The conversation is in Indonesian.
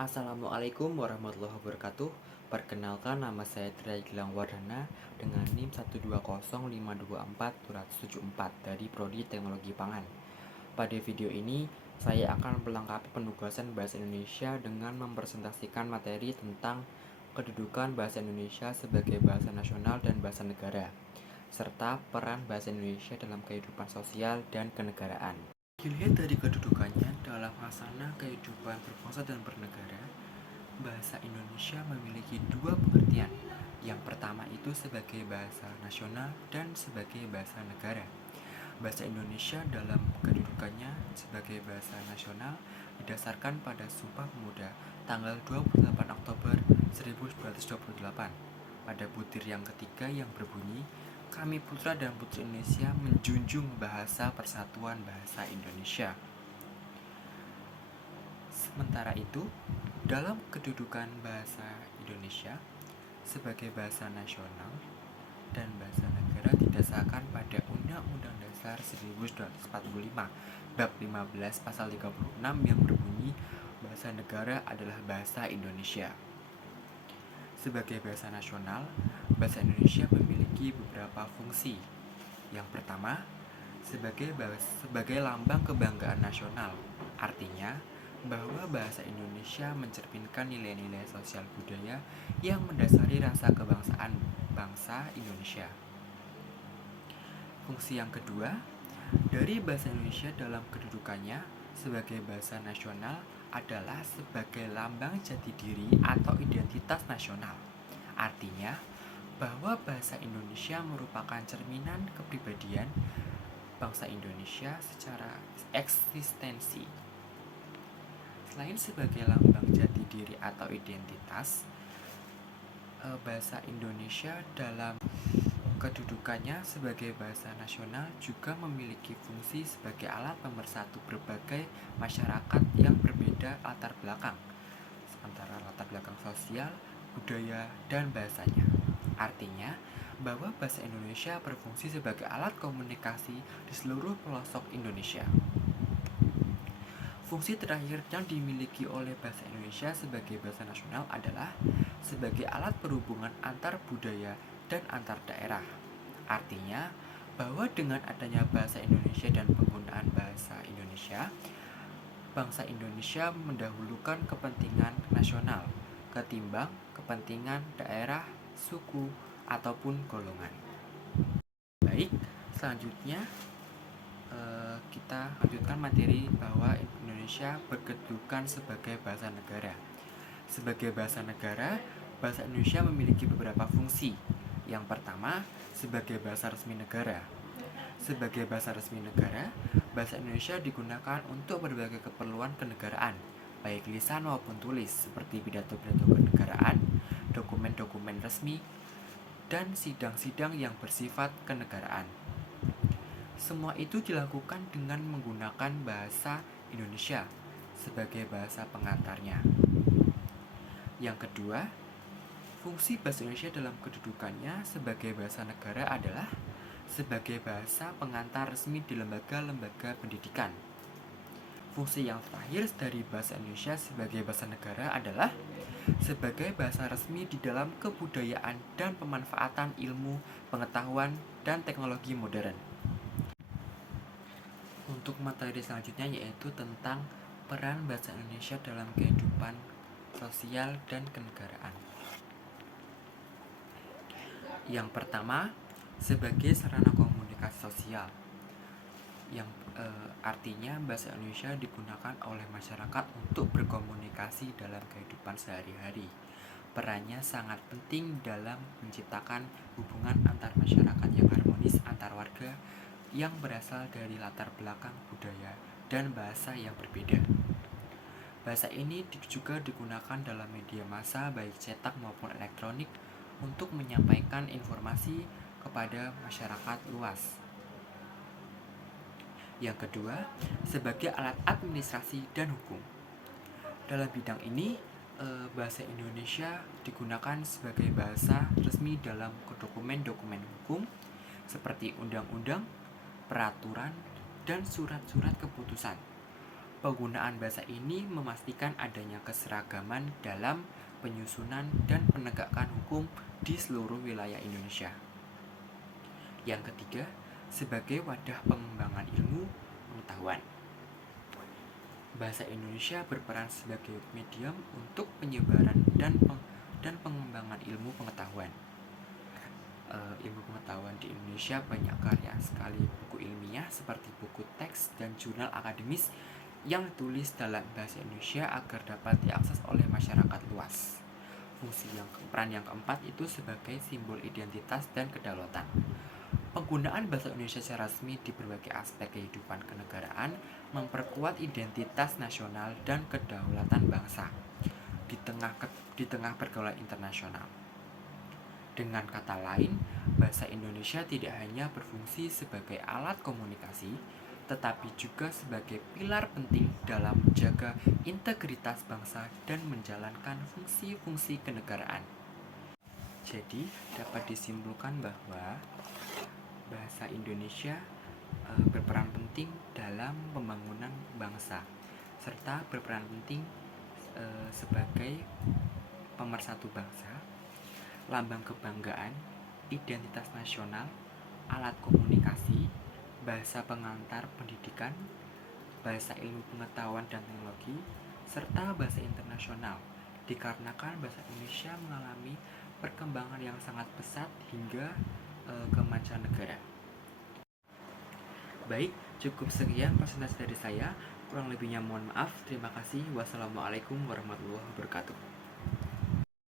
Assalamualaikum warahmatullahi wabarakatuh. Perkenalkan, nama saya Tria Gilang Wardana dengan NIM 1205244 dari Prodi Teknologi Pangan. Pada video ini, saya akan melengkapi penugasan bahasa Indonesia dengan mempresentasikan materi tentang kedudukan bahasa Indonesia sebagai bahasa nasional dan bahasa negara, serta peran bahasa Indonesia dalam kehidupan sosial dan kenegaraan. Dilihat dari kedudukannya dalam khasana kehidupan berbangsa dan bernegara, bahasa Indonesia memiliki dua pengertian. Yang pertama itu sebagai bahasa nasional dan sebagai bahasa negara. Bahasa Indonesia dalam kedudukannya sebagai bahasa nasional didasarkan pada Sumpah Pemuda tanggal 28 Oktober 1928 pada butir yang ketiga yang berbunyi, "Kami putra dan putri Indonesia menjunjung bahasa persatuan bahasa Indonesia." Sementara itu, dalam kedudukan bahasa Indonesia sebagai bahasa nasional dan bahasa negara didasarkan pada Undang-Undang Dasar 1945 Bab 15 Pasal 36 yang berbunyi, bahasa negara adalah bahasa Indonesia. Sebagai bahasa nasional, bahasa Indonesia memiliki beberapa fungsi. Yang pertama, sebagai lambang kebanggaan nasional. Artinya, bahwa bahasa Indonesia mencerminkan nilai-nilai sosial budaya yang mendasari rasa kebangsaan bangsa Indonesia. Fungsi yang kedua, dari bahasa Indonesia dalam kedudukannya sebagai bahasa nasional adalah sebagai lambang jati diri atau identitas nasional. Artinya, bahwa bahasa Indonesia merupakan cerminan kepribadian bangsa Indonesia secara eksistensi. Selain sebagai lambang jati diri atau identitas, bahasa Indonesia dalam kedudukannya sebagai bahasa nasional juga memiliki fungsi sebagai alat pemersatu berbagai masyarakat yang berbeda latar belakang, antara latar belakang sosial, budaya, dan bahasanya. Artinya, bahwa bahasa Indonesia berfungsi sebagai alat komunikasi di seluruh pelosok Indonesia. Fungsi terakhir yang dimiliki oleh bahasa Indonesia sebagai bahasa nasional adalah sebagai alat perhubungan antar budaya dan antar daerah. Artinya, bahwa dengan adanya bahasa Indonesia dan penggunaan bahasa Indonesia, bangsa Indonesia mendahulukan kepentingan nasional ketimbang kepentingan daerah, suku, ataupun golongan. Baik, selanjutnya kita lanjutkan materi bahwa Indonesia berkedudukan sebagai bahasa negara. Sebagai bahasa negara, bahasa Indonesia memiliki beberapa fungsi. Yang pertama, sebagai bahasa resmi negara. Sebagai bahasa resmi negara, bahasa Indonesia digunakan untuk berbagai keperluan kenegaraan, baik lisan maupun tulis, seperti pidato-pidato kenegaraan, dokumen-dokumen resmi, dan sidang-sidang yang bersifat kenegaraan. Semua itu dilakukan dengan menggunakan bahasa Indonesia sebagai bahasa pengantarnya. Yang kedua, fungsi bahasa Indonesia dalam kedudukannya sebagai bahasa negara adalah sebagai bahasa pengantar resmi di lembaga-lembaga pendidikan. Fungsi yang terakhir dari bahasa Indonesia sebagai bahasa negara adalah sebagai bahasa resmi di dalam kebudayaan dan pemanfaatan ilmu, pengetahuan, dan teknologi modern. Untuk materi selanjutnya yaitu tentang peran bahasa Indonesia dalam kehidupan sosial dan kenegaraan. Yang pertama, sebagai sarana komunikasi sosial, yang artinya bahasa Indonesia digunakan oleh masyarakat untuk berkomunikasi dalam kehidupan sehari-hari. Perannya sangat penting dalam menciptakan hubungan antar masyarakat yang harmonis antar warga yang berasal dari latar belakang budaya dan bahasa yang berbeda. Bahasa ini juga digunakan dalam media massa baik cetak maupun elektronik untuk menyampaikan informasi kepada masyarakat luas. Yang kedua, sebagai alat administrasi dan hukum. Dalam bidang ini, bahasa Indonesia digunakan sebagai bahasa resmi dalam dokumen-dokumen hukum seperti undang-undang, peraturan, dan surat-surat keputusan. Penggunaan bahasa ini memastikan adanya keseragaman dalam penyusunan dan penegakan hukum di seluruh wilayah Indonesia. Yang ketiga, sebagai wadah pengembangan ilmu pengetahuan. Bahasa Indonesia berperan sebagai medium untuk penyebaran dan pengembangan ilmu pengetahuan. Ilmu pengetahuan di Indonesia banyak karya sekali buku ilmiah seperti buku teks dan jurnal akademis yang ditulis dalam bahasa Indonesia agar dapat diakses oleh masyarakat luas. Peran yang keempat itu sebagai simbol identitas dan kedaulatan. Penggunaan bahasa Indonesia secara resmi di berbagai aspek kehidupan kenegaraan memperkuat identitas nasional dan kedaulatan bangsa di tengah pergaulan internasional. Dengan kata lain, bahasa Indonesia tidak hanya berfungsi sebagai alat komunikasi, tetapi juga sebagai pilar penting dalam menjaga integritas bangsa dan menjalankan fungsi-fungsi kenegaraan. Jadi, dapat disimpulkan bahwa bahasa Indonesia berperan penting dalam pembangunan bangsa, serta berperan penting sebagai pemersatu bangsa, lambang kebanggaan, identitas nasional, alat komunikasi, bahasa pengantar pendidikan, bahasa ilmu pengetahuan dan teknologi, serta bahasa internasional, dikarenakan bahasa Indonesia mengalami perkembangan yang sangat pesat hingga ke mancanegara. Baik, cukup sekian presentasi dari saya. Kurang lebihnya mohon maaf. Terima kasih. Wassalamualaikum warahmatullahi wabarakatuh.